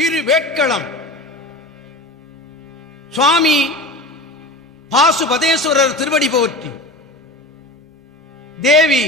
திருவேட்களம் சுவாமி பாசுபதேஸ்வரர் திருவடி போற்றி, தேவி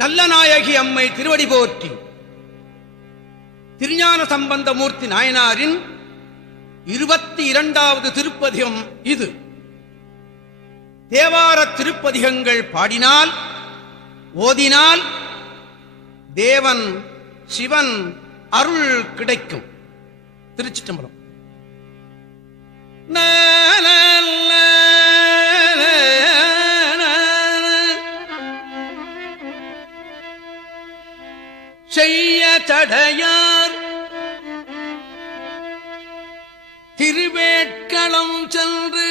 நல்லநாயகி அம்மை திருவடி போற்றி, திருஞான சம்பந்தமூர்த்தி நாயனாரின் 22வது திருப்பதிகம் இது. தேவார திருப்பதிகங்கள் பாடினால் ஓதினால் தேவன் சிவன் அருள் கிடைக்கும். திருச்சிற்றம்பலம். செய்ய தடையார் திருவேட்களம் சென்று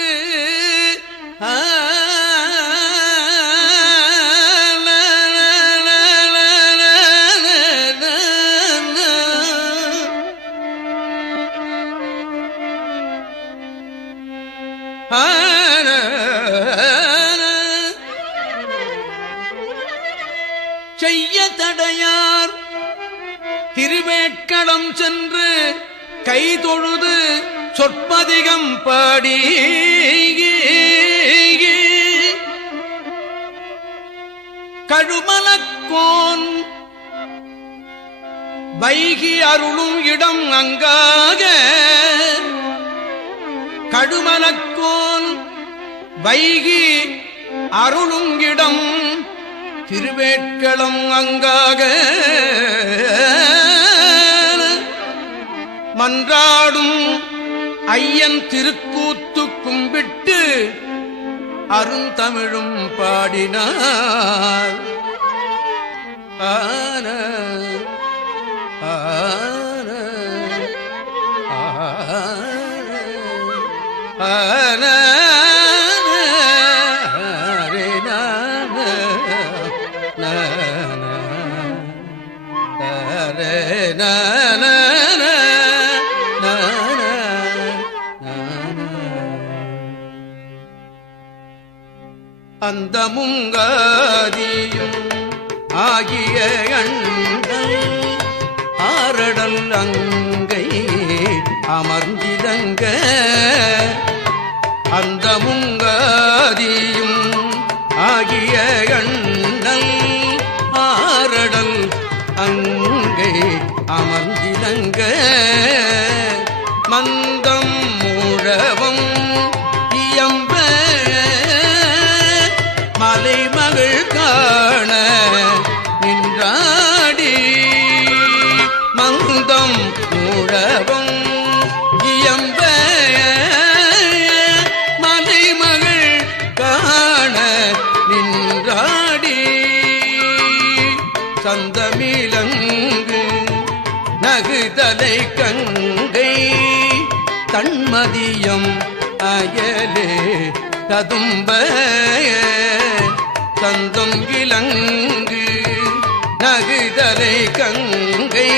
செய்ய தடையார் திருவேட்களம் சென்று கைதொழுது சொற்பதிகம் பாடி கழுமலக்கோன் வைகி அருளும் இடம் அங்காக, கடுமலக்கோன் வைகி அருளும் இடம் திருவேட்களம் அங்காக, மன்றாடும் ஐயன் திருக்கூத்து கும்பிட்டு அருந்தமிழும் பாடினார். ஆன ஆன ஆன அந்த முங்காதியும் ஆகிய அண்டல் ஆரடல் அங்கை அமர்ந்திலங்க, அந்த முங்காதியும் ஆகிய அண்டல் ஆரடல் அங்கை அமர்ந்திலங்க, மந்தம் மூழவம் இயம்ப மலைமகள் காண நின்றாடி, மந்தம் மூழவம் இயம்ப மலைமகள் காண நின்றாடி, சந்தமிலங்கு நகுதலை கங்கை தன்மதியம் அயலே ததும்ப, சந்தம் இலங்கு நகுதலை கங்கை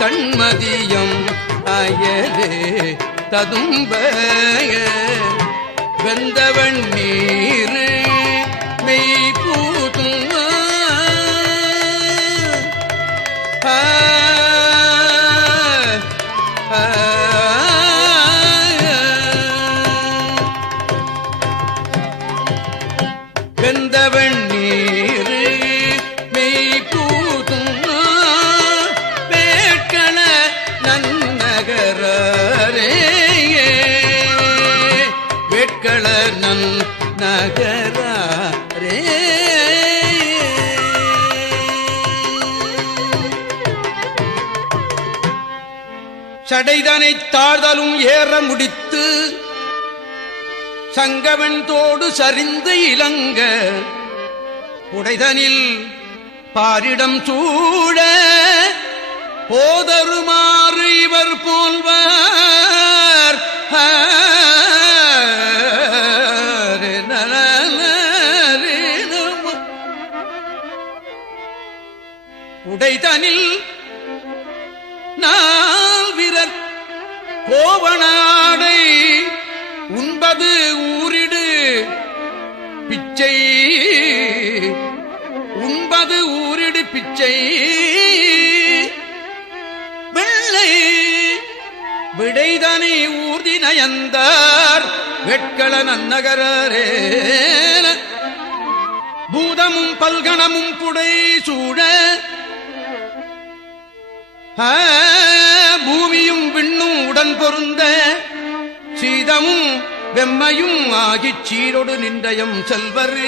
தன்மதியம் அயலே ததும்ப, வெந்தவன் நீர் மெய்பூதும் வெந்தவன் நீர் மெய்பூதும் வேட்கள நன்னகரே, வேட்கள நன்னகரே. சடைதனை தாழ்தலும் ஏற முடித்து சங்கவன் தோடு சரிந்து இலங்க, உடைதனில் பாரிடம் சூழ போதருமாறு இவர் போல்வார், உடைதனில் நால்விரற் கோவனாடை உண்பது ஊரிடு பிச்சை, உண்பது ஊரிடு பிச்சை, வெள்ளை விடைதனை ஊர்தி நயந்தார் வெட்கள நன்னகரே பூதமும் பல்கணமும் புடை சூழ பூமியும் விண்ணும் உடன் பொருந்த சீதமும் வெம்மையும் ஆகிச் சீரொடு நின்றயம் செல்வர்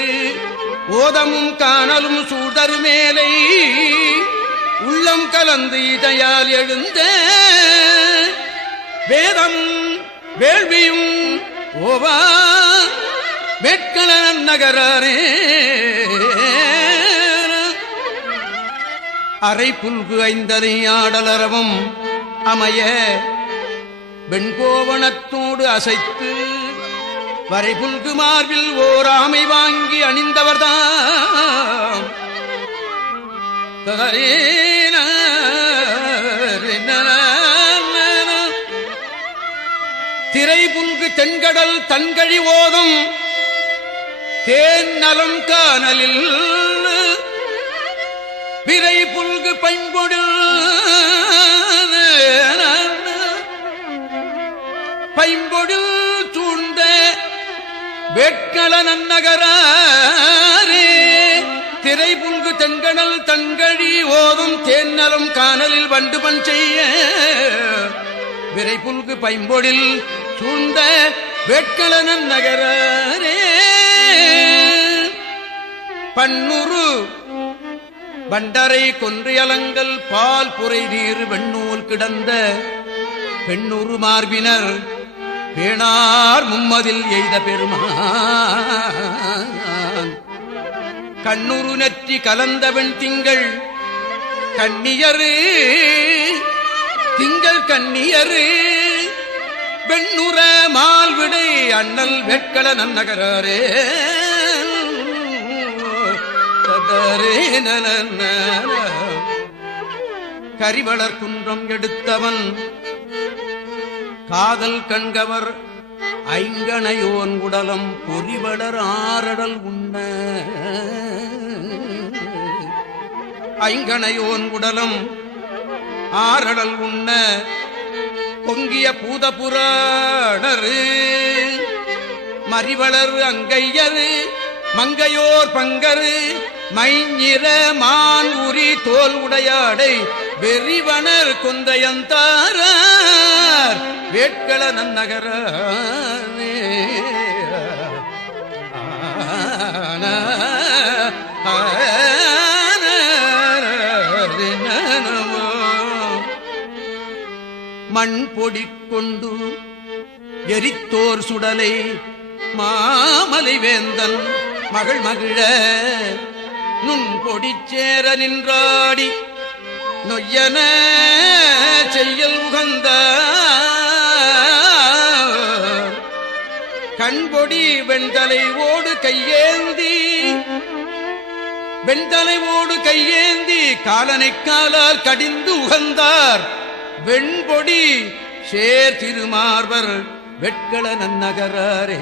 ஓதமும் காணலும் சூழ்தரு மேலை உள்ளம் கலந்து இதையால் எழுந்த வேதமும் வேள்வியும் ஓவா வெட்கள நகரே அரை புல்கு ஐந்தரை ஆடலரவும் அமைய வெண்கோவணத்தோடு அசைத்து வரை புல்கு மார்பில் ஓர் ஆமை வாங்கி அணிந்தவர்தான் திரை புல்கு தென்கடல் தன்கழி ஓதும் தேன் நலம் காணலில் விரை புல்கு பைம்பொழில் பைம்பொழில் சூழ்ந்த வெட்கள நன்னகரே திரை புல்கு தென்கடல் தன்கழி ஓதும் தேன் நலம் காணலில் வண்டு பண் செய்ய விரை புல்கு பைம்பொழில் சூழ்ந்த வெட்கள நன்னகரே பன்னுரு வண்டரை கொன்றியலங்கள் பால் புரை நீர் வெண்ணூல் கிடந்த பெண்ணுரு மார்பினர் பேணார் மும்மதில் எய்த பெருமான் கண்ணுரு நெற்றி கலந்தவன் திங்கள் கண்ணியரு திங்கள் கண்ணியரு வெண்ணுற மால்விடை அண்ணல் வெட்கள நன்னகரே கரிவளர் குன்றம் எடுத்தவன் காதல் கண்கவர் ஐங்கணையோன் உடலம் பொறிவளர் ஆரடல் உண்ண ஐங்கணையோன் உடலம் ஆரடல் உண்ண பொங்கிய பூதபுராணரு மறிவளர் அங்கையரு மங்கையோர் பங்கரு மைஞ்சிற மான் உரி தோல் உடையாடை வெறிவனர் கொந்தையந்தார் வேட்கள நன்னகர மண் பொடி கொண்டு எரித்தோர் சுடலை மாமலை வேந்தன் மகள் மகிழ நுண் பொடிச்சேர நின்றாடி நொய்யன செய்யல் உகந்த கண்பொடி வெண்தலை ஓடு கையேந்தி வெண்தலை ஓடு கையேந்தி காலனை காலால் கடிந்து உகந்தார் வெண்பொடி சேர் திருமார்வர் வெட்கள நன்னகரே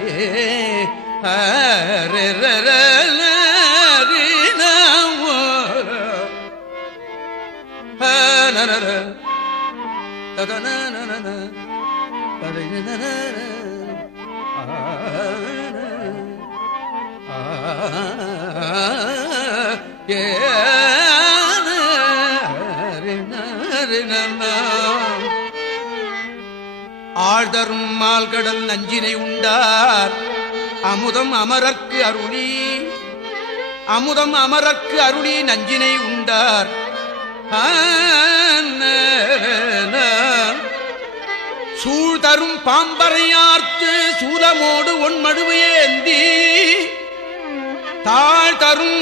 ஆழ்தரும் மால்கடல் நஞ்சினை உண்டார் அமுதம் அமரர்க்கு அருளி அமுதம் அமரர்க்கு அருளி நஞ்சினை உண்டார் சூழ்தரும் பாம்பரையார்த்து சூலமோடு ஒன்மடுவு ஏந்தி தாழ்தரும்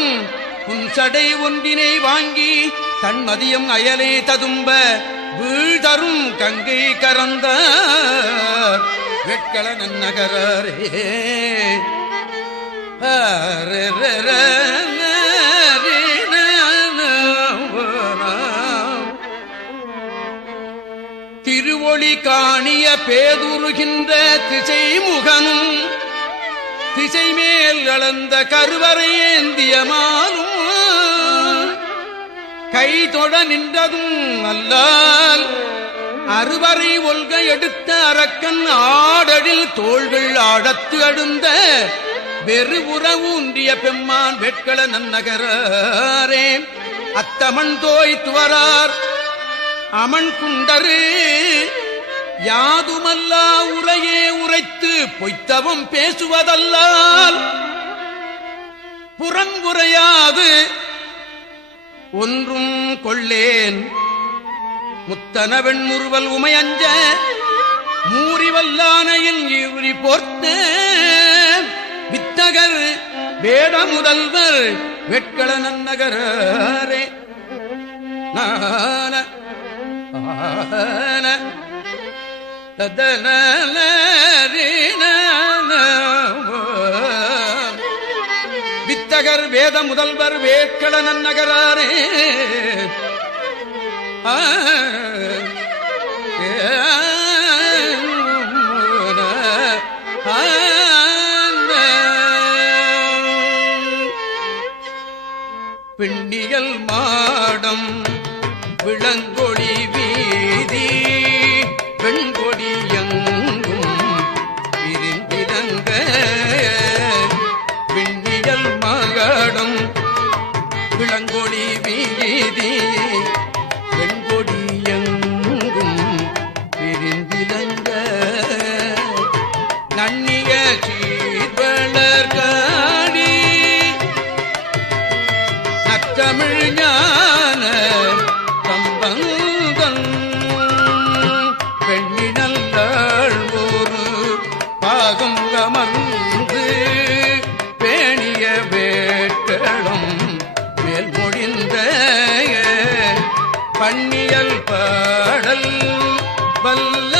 புன்சடை ஒன்றினை வாங்கி தன் மதியம் அயலே ததும்ப வீழ்தரும் கங்கை கரந்த வெட்கள நன்னகரே திருவொளி காணிய பேதுருகின்ற திசை முகனும் திசை மேல் அளந்த கருவறை ஏந்தியமானும் கை தொட நின்றதும் அல்லால் அறுவரை ஒல்க எடுத்த அரக்கன் ஆடலில் தோள்கள் ஆடத்து அடுந்த வெறு உறவூன்றிய பெம்மான் வெட்கள நன்னகரே அத்தமன் தோய் துவரார் அமன் குண்டரு யாதுமல்லா உரையே உரைத்து பொய்த்தவம் பேசுவதல்லால் புறங்குறையாது ஒன்றும் கொள்ளேன் முத்தனவெண் முறுவல் உமையஞ்ச மூறிவல்லானையில் இவரி போர்த்த வித்தகர் வேட முதல்வர் வெட்கள நன்னகரே நான வித்தகர் வேத முதல்வர் வேட்கள நன்னகரே பிண்டியல் மாடம் விளங்கொடி வீதி வெண்கொடி எங்கும் விரிந்திரங்க பிண்டியல் மாடம் விளங்கொடி வீதி வெண்கொடி எங்கும் விரிந்திரங்க நன்னிய சீர்வளர் காடி நற்றமிழ் ஞான கம்பங்கன் பெண்ணினல்லாள் ஒரு பாகம் அமர்ந்து பேணிய வேட்களும் மேல் மொழிந்த பன்னியல் பாடல் வல்ல